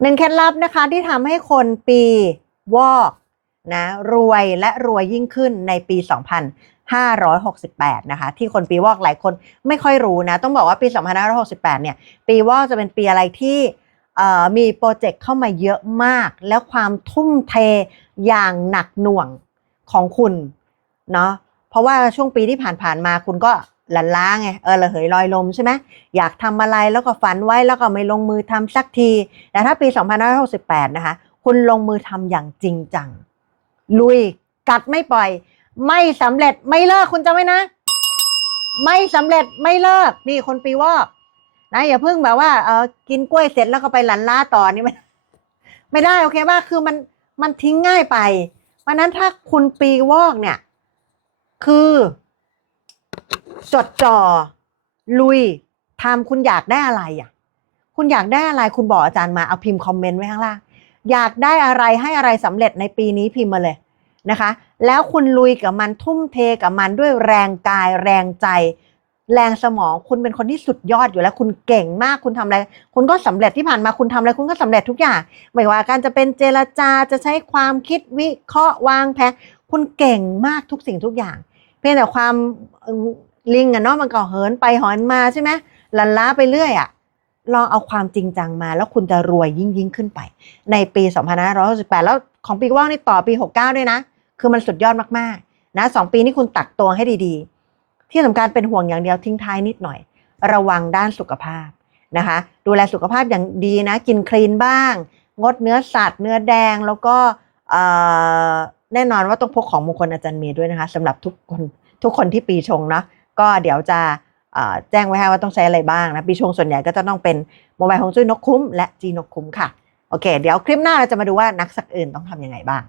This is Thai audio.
หนึ่งเคล็ดลับนะคะที่ทำให้คนปีวอกนะรวยและรวยยิ่งขึ้นในปี 2568 นะคะ ที่คนปีวอกหลายคนไม่ค่อยรู้นะ ต้องบอกว่าปี 2568 เนี่ย ปีวอกจะเป็นปีอะไรที่มีโปรเจกต์เข้ามาเยอะมาก แล้วความทุ่มเทอย่างหนักหน่วงของคุณเนาะ เพราะว่าช่วงปีที่ผ่านๆมาคุณก็หลันล้าไงเออระเหยลอยลมใช่ไหมอยากทำอะไรแล้วก็ฝันไว้แล้วก็ไม่ลงมือทำสักทีแต่ถ้าปี 2568 นะคะ คุณลงมือทำอย่างจริงจัง ลุยกัดไม่ปล่อย ไม่สำเร็จไม่เลิกคุณจำไว้นะ ไม่สำเร็จไม่เลิกนี่คนปีวอกนะอย่าเพิ่งแบบว่าเออกินกล้วยเสร็จแล้วก็ไปหลันล้าต่อนี่ไม่ไม่ได้โอเคว่าคือมันมันทิ้งง่ายไป เพราะนั้นถ้าคุณปีวอกเนี่ย คือ จดจ่อ ลุยทำคุณอยากได้อะไรอะ คุณอยากได้อะไรคุณบอกอาจารย์มาเอาพิมพ์คอมเมนต์ไว้ข้างล่างอยากได้อะไรให้อะไรสำเร็จในปีนี้พิมพ์มาเลยนะคะ แล้วคุณลุยกับมันทุ่มเทกับมันด้วยแรงกาย แรงใจ แรงสมองคุณเป็นคนที่สุดยอดอยู่แล้ว คุณเก่งมากคุณทำอะไร คุณก็สำเร็จที่ผ่านมาคุณทำอะไรคุณก็สำเร็จทุกอย่างไม่ว่าการจะเป็นเจรจาจะใช้ความคิดวิเคราะห์วางแผนคุณเก่งมากทุกสิ่งทุกอย่าง เพียงแต่ความลิงอะเนาะมันก็เหินไปหอนมาใช่ไหมลันล้าไปเรื่อยอะลองเอาความจริงจังมา แล้วคุณจะรวยยิ่งยิ่งขึ้นไป ในปี2568แล้วของปีว่างนี่ต่อปี 69 ด้วยนะ คือมันสุดยอดมากๆนะสองปีนี้คุณตักตวงให้ดีๆ ที่สำคัญเป็นห่วงอย่างเดียวทิ้งท้ายนิดหน่อย ระวังด้านสุขภาพนะคะ ดูแลสุขภาพอย่างดีนะ กินคลีนบ้าง งดเนื้อสัตว์ เนื้อแดงแล้วก็ แน่นอนว่าต้องพกของมงคลอาจารย์เมย์ด้วยนะคะสำหรับทุกคนทุกคนที่ปีชงเนาะก็เดี๋ยวจะแจ้งไว้ให้ว่าต้องใช้อะไรบ้างนะปีชงส่วนใหญ่ก็จะต้องเป็นโมบายของจุ้ยนกคุ้มและจีนกคุ้มค่ะ โอเค เดี๋ยวคลิปหน้าเราจะมาดูว่านักสักอื่นต้องทำยังไงบ้าง